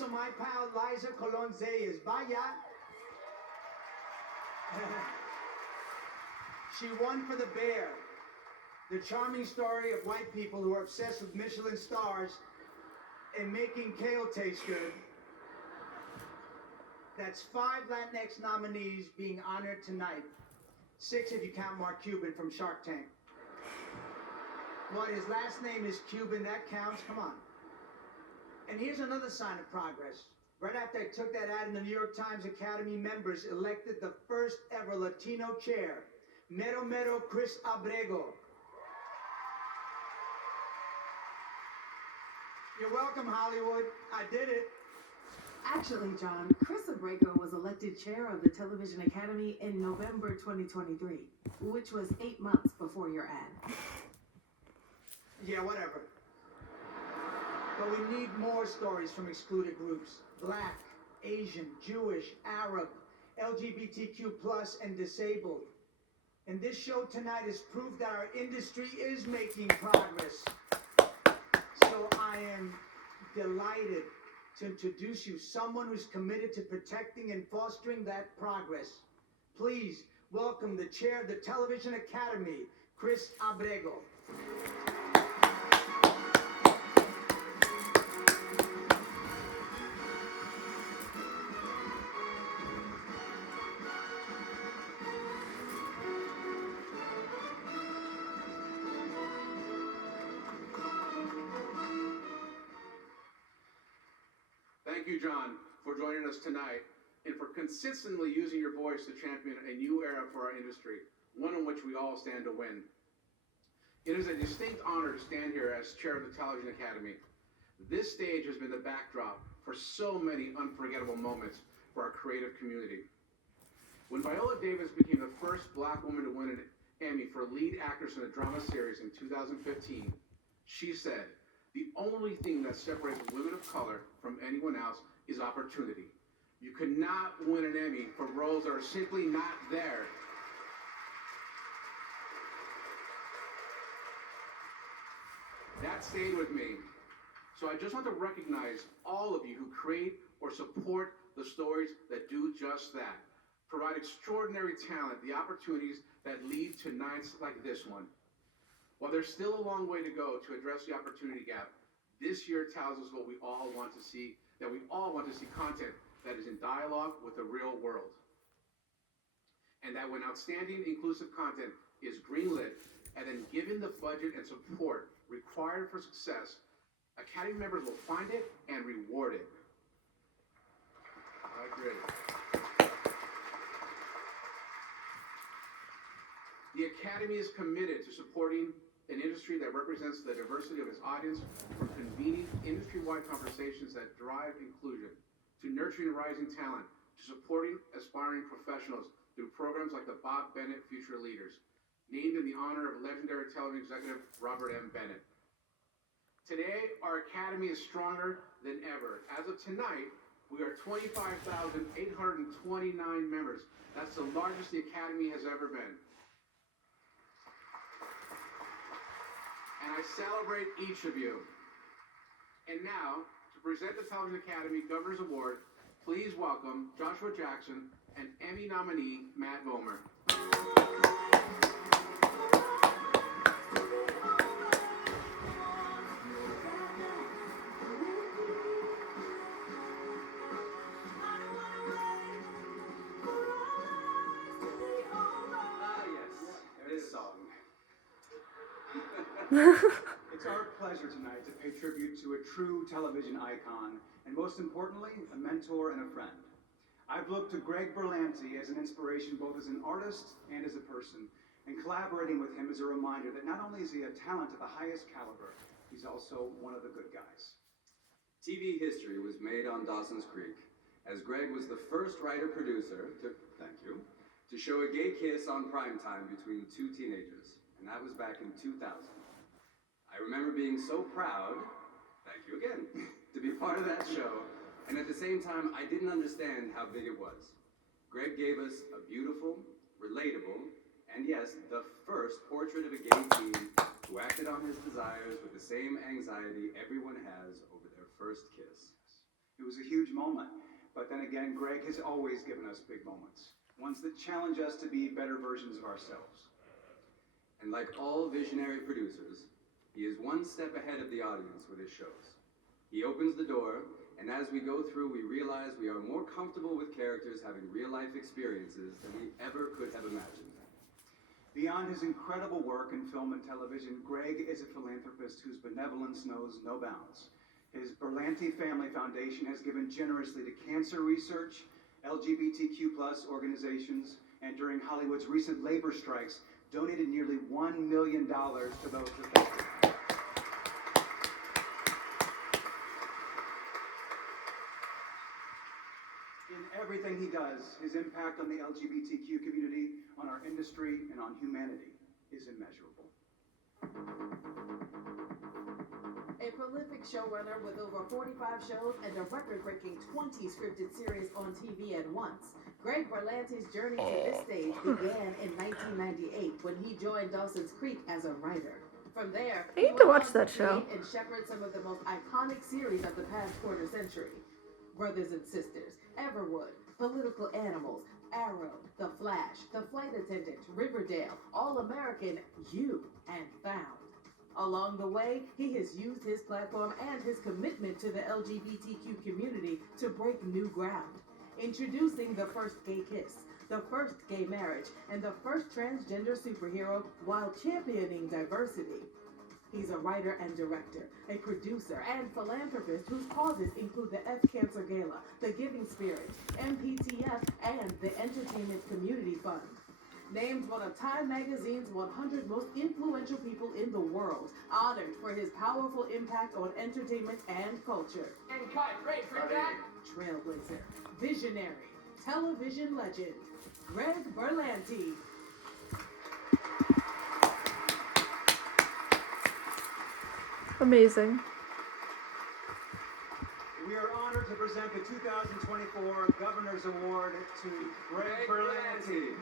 also my pal Liza Colon Zayas. Vaya. She won for The Bear, the charming story of white people who are obsessed with Michelin stars and making kale taste good. That's 5 Latinx nominees being honored tonight. 6 if you count Mark Cuban from Shark Tank. What, his last name is Cuban, that counts? Come on. And here's another sign of progress. Right after I took that ad in the New York Times, Academy members elected the first ever Latino chair, Mero Mero Chris Abrego. You're welcome, Hollywood. I did it. Actually, John, Chris Abrego was elected chair of the Television Academy in November 2023, which was 8 months before your ad. Yeah, whatever. But we need more stories from excluded groups. Black, Asian, Jewish, Arab, LGBTQ+, and disabled. And this show tonight is proof that our industry is making progress. So I am delighted to introduce you someone who's committed to protecting and fostering that progress. Please welcome the chair of the Television Academy, Chris Abrego. Thank you, John, for joining us tonight and for consistently using your voice to champion a new era for our industry, one in which we all stand to win. It is a distinct honor to stand here as chair of the Television Academy. This stage has been the backdrop for so many unforgettable moments for our creative community. When Viola Davis became the first Black woman to win an Emmy for lead actress in a drama series in 2015, she said, "The only thing that separates women of color from anyone else is opportunity. You cannot win an Emmy for roles that are simply not there." That stayed with me. So I just want to recognize all of you who create or support the stories that do just that. Provide extraordinary talent the opportunities that lead to nights like this one. While there's still a long way to go to address the opportunity gap, this year tells us what we all want to see, that we all want to see content that is in dialogue with the real world. And that when outstanding inclusive content is greenlit and then given the budget and support required for success, Academy members will find it and reward it. I agree. The Academy is committed to supporting an industry that represents the diversity of its audience, from convening industry-wide conversations that drive inclusion, to nurturing rising talent, to supporting aspiring professionals through programs like the Bob Bennett Future Leaders, named in the honor of legendary television executive Robert M. Bennett. Today, our Academy is stronger than ever. As of tonight, we are 25,829 members. That's the largest the Academy has ever been. And I celebrate each of you. And now, to present the Television Academy Governor's Award, please welcome Joshua Jackson and Emmy nominee Matt Bomer. It's our pleasure tonight to pay tribute to a true television icon, and most importantly, a mentor and a friend. I've looked to Greg Berlanti as an inspiration both as an artist and as a person, and collaborating with him is a reminder that not only is he a talent of the highest caliber, he's also one of the good guys. TV history was made on Dawson's Creek, as Greg was the first writer-producer to show a gay kiss on primetime between two teenagers, and that was back in 2000. I remember being so proud, thank you again, to be part of that show, and at the same time, I didn't understand how big it was. Greg gave us a beautiful, relatable, and yes, the first portrait of a gay teen who acted on his desires with the same anxiety everyone has over their first kiss. It was a huge moment, but then again, Greg has always given us big moments, ones that challenge us to be better versions of ourselves. And like all visionary producers, he is one step ahead of the audience with his shows. He opens the door, and as we go through, we realize we are more comfortable with characters having real-life experiences than we ever could have imagined. Beyond his incredible work in film and television, Greg is a philanthropist whose benevolence knows no bounds. His Berlanti Family Foundation has given generously to cancer research, LGBTQ+ organizations, and during Hollywood's recent labor strikes, donated nearly $1 million to those affected. In everything he does, his impact on the LGBTQ community, on our industry, and on humanity is immeasurable. A prolific showrunner with over 45 shows and a record-breaking 20 scripted series on TV at once, Greg Berlanti's journey to this stage began in 1998 when he joined Dawson's Creek as a writer. From there, I need to watch that show. And shepherd some of the most iconic series of the past quarter century. Brothers and Sisters, Everwood, Political Animals, Arrow, The Flash, The Flight Attendant, Riverdale, All American, You, and Found. Along the way, he has used his platform and his commitment to the LGBTQ community to break new ground. Introducing the first gay kiss, the first gay marriage, and the first transgender superhero while championing diversity. He's a writer and director, a producer and philanthropist whose causes include the F Cancer Gala, the Giving Spirit, MPTF, and the Entertainment Community Fund. Named one of Time Magazine's 100 most influential people in the world, honored for his powerful impact on entertainment and culture. And cut, great, that. Trailblazer, visionary, television legend, Greg Berlanti. Amazing. We are honored to present the 2024 Governor's Award to Greg Berlanti.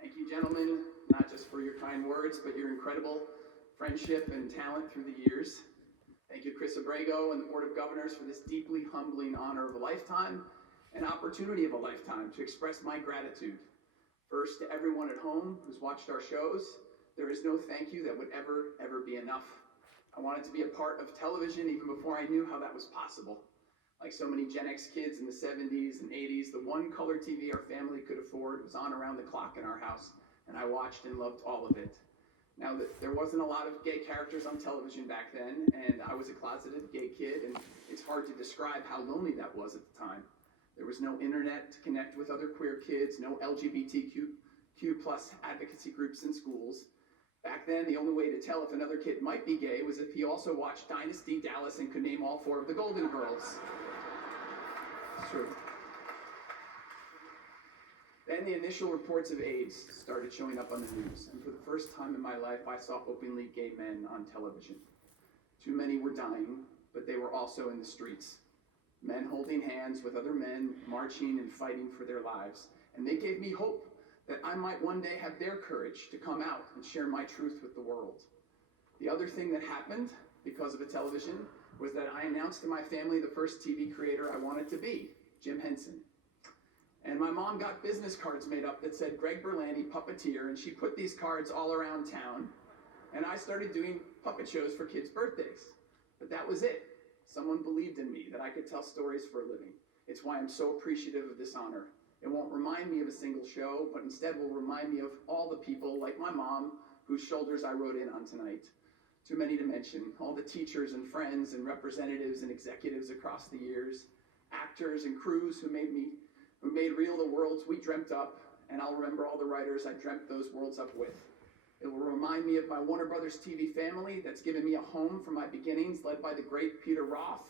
Thank you, gentlemen, not just for your kind words, but your incredible friendship and talent through the years. Thank you, Chris Abrego and the Board of Governors, for this deeply humbling honor of a lifetime, an opportunity of a lifetime to express my gratitude. First, to everyone at home who's watched our shows, there is no thank you that would ever be enough. I wanted to be a part of television even before I knew how that was possible. Like so many Gen X kids in the 70s and 80s, the one color TV our family could afford was on around the clock in our house, and I watched and loved all of it. Now, there wasn't a lot of gay characters on television back then, and I was a closeted gay kid, and it's hard to describe how lonely that was at the time. There was no internet to connect with other queer kids, no LGBTQ plus advocacy groups in schools. Back then, the only way to tell if another kid might be gay was if he also watched Dynasty, Dallas, and could name all 4 of the Golden Girls. It's true. Then the initial reports of AIDS started showing up on the news, and for the first time in my life, I saw openly gay men on television. Too many were dying, but they were also in the streets. Men holding hands with other men, marching and fighting for their lives. And they gave me hope that I might one day have their courage to come out and share my truth with the world. The other thing that happened because of a television was that I announced to my family the first TV creator I wanted to be, Jim Henson. And my mom got business cards made up that said Greg Berlanti, puppeteer, and she put these cards all around town. And I started doing puppet shows for kids' birthdays. But that was it. Someone believed in me, that I could tell stories for a living. It's why I'm so appreciative of this honor. It won't remind me of a single show, but instead will remind me of all the people, like my mom, whose shoulders I rode in on tonight. Too many to mention. All the teachers and friends and representatives and executives across the years, actors and crews who made real the worlds we dreamt up, and I'll remember all the writers I dreamt those worlds up with. It will remind me of my Warner Brothers TV family that's given me a home from my beginnings, led by the great Peter Roth,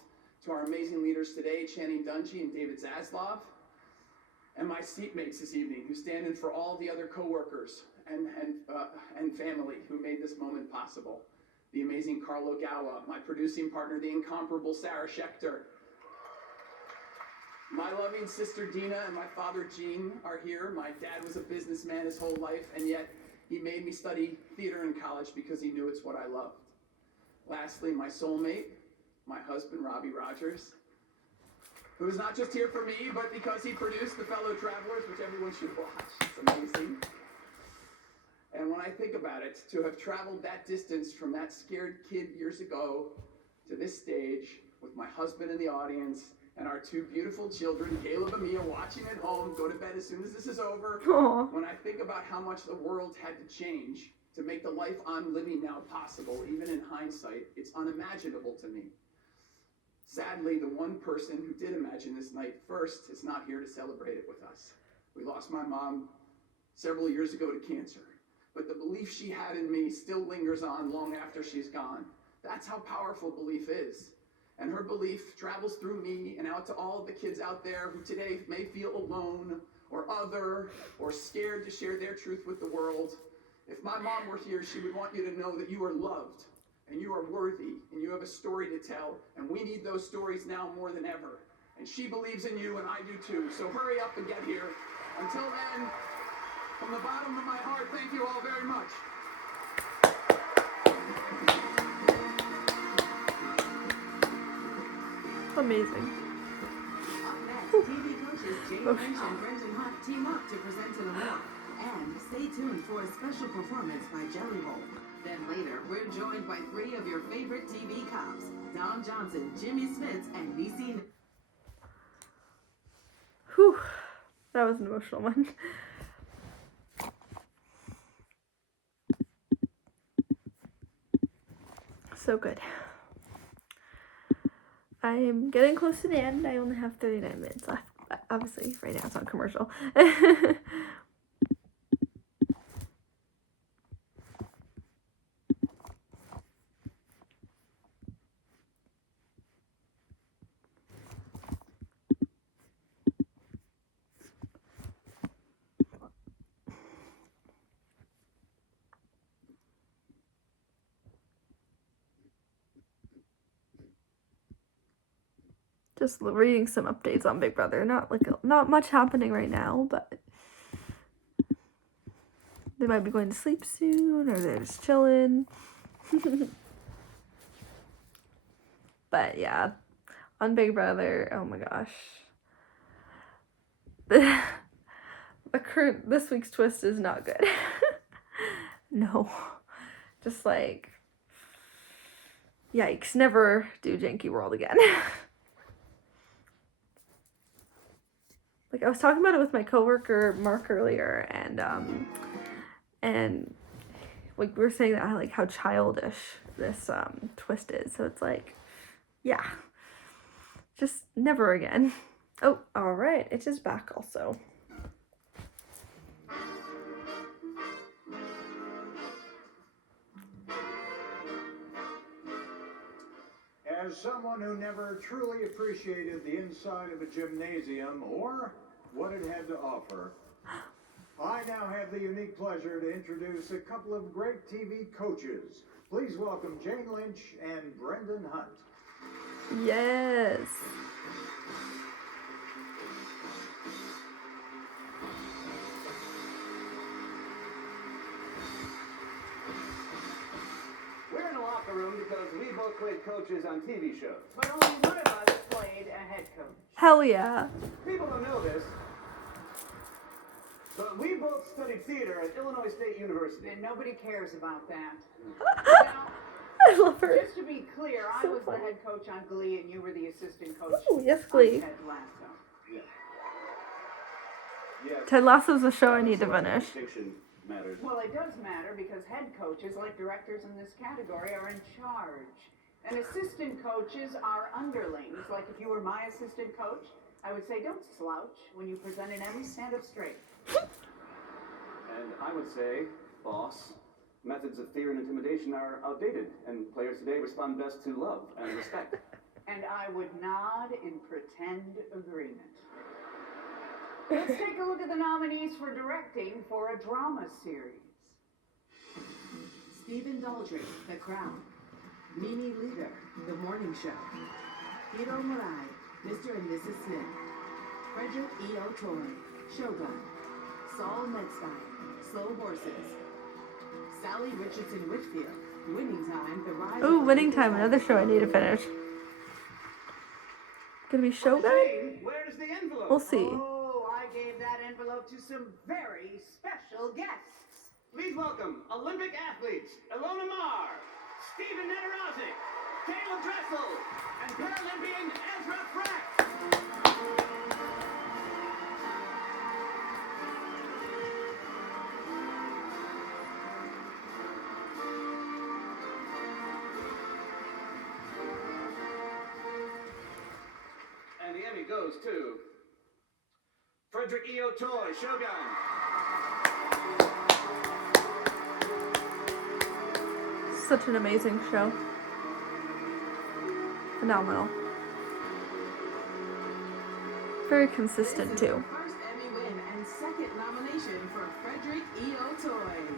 to our amazing leaders today, Channing Dungey and David Zaslav, and my seatmates this evening who stand in for all the other coworkers and family who made this moment possible. The amazing Carlo Gawa, my producing partner, the incomparable Sarah Schechter. My loving sister Dina and my father Gene are here. My dad was a businessman his whole life, and yet he made me study theater in college because he knew it's what I loved. Lastly, my soulmate, my husband Robbie Rogers, who is not just here for me, but because he produced The Fellow Travelers, which everyone should watch. It's amazing. And when I think about it, to have traveled that distance from that scared kid years ago to this stage with my husband in the audience and our two beautiful children, Caleb and Mia, watching at home, go to bed as soon as this is over. Aww. When I think about how much the world had to change to make the life I'm living now possible, even in hindsight, it's unimaginable to me. Sadly, the one person who did imagine this night first is not here to celebrate it with us. We lost my mom several years ago to cancer, but the belief she had in me still lingers on long after she's gone. That's how powerful belief is. And her belief travels through me and out to all of the kids out there who today may feel alone or other or scared to share their truth with the world. If my mom were here, she would want you to know that you are loved and you are worthy and you have a story to tell. And we need those stories now more than ever. And she believes in you and I do too. So hurry up and get here. Until then, from the bottom of my heart, thank you all very much. Amazing. Up next, TV coaches Jane Lynch and Brendan Hunt team up to present an award. And stay tuned for a special performance by Jelly Roll. Then later, we're joined by three of your favorite TV cops: Don Johnson, Jimmy Smits, and Niecy. Whew. That was an emotional one. So good. I'm getting close to the end. I only have 39 minutes left. But obviously, right now it's on commercial. Just reading some updates on Big Brother. Not much happening right now, but they might be going to sleep soon, or they're just chilling. But yeah, on Big Brother, oh my gosh, this week's twist is not good. No, just like, yikes! Never do Janky World again. Like, I was talking about it with my coworker Mark earlier, and like we were saying that like how childish this twist is. So it's like, yeah, just never again. Oh, all right, it is back also. As someone who never truly appreciated the inside of a gymnasium or what it had to offer, I now have the unique pleasure to introduce a couple of great TV coaches. Please welcome Jane Lynch and Brendan Hunt. Yes. We're in the locker room because we both played coaches on TV shows. But only one of us played a head coach. Hell yeah. People don't know this, but we both studied theater at Illinois State University. And nobody cares about that. Now, I love her. just to be clear, I So was funny. the head coach on Glee and you were the assistant coach Ooh, yes, on Glee. Ted Lasso. Yes. Ted Lasso's a show I need to finish. Distinction matters. Well, it does matter because head coaches, like directors in this category, are in charge. And assistant coaches are underlings. Like if you were my assistant coach, I would say, don't slouch. When you present an Emmy, stand up straight. And I would say, boss, methods of fear and intimidation are outdated, and players today respond best to love and respect. And I would nod in pretend agreement. Let's take a look at the nominees for directing for a drama series. Stephen Daldry, The Crown. Mimi Leader, The Morning Show. Hiro Murai, Mr. and Mrs. Smith. Frederick E. O'Toole, Shogun. Saul Metzstein, Slow Horses. Sally Richardson Whitfield, Winning Time, The Rise Oh, of Winning the Time, another show I need to finish. Gonna be Shogun? Where's the envelope? We'll see. Oh, I gave that envelope to some very special guests. Please welcome Olympic athletes Ilona Maher, Stephen Netarozzi, Caleb Dressel, and Paralympian Ezra Frack. And the Emmy goes to Frederick E. O'Toole, Shogun. Such an amazing show. Phenomenal. Very consistent This is too. the first Emmy win and second nomination for Frederick E. O'Toole.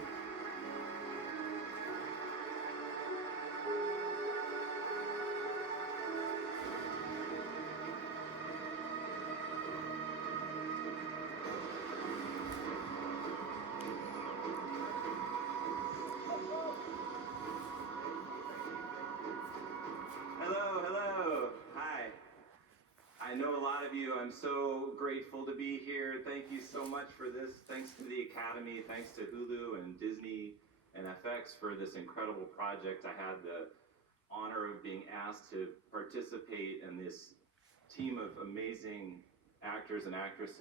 Hello. Hi. I know a lot of you. I'm so grateful to be here. Thank you so much for this. Thanks to the Academy. Thanks to Hulu and Disney and FX for this incredible project. I had the honor of being asked to participate in this team of amazing actors and actresses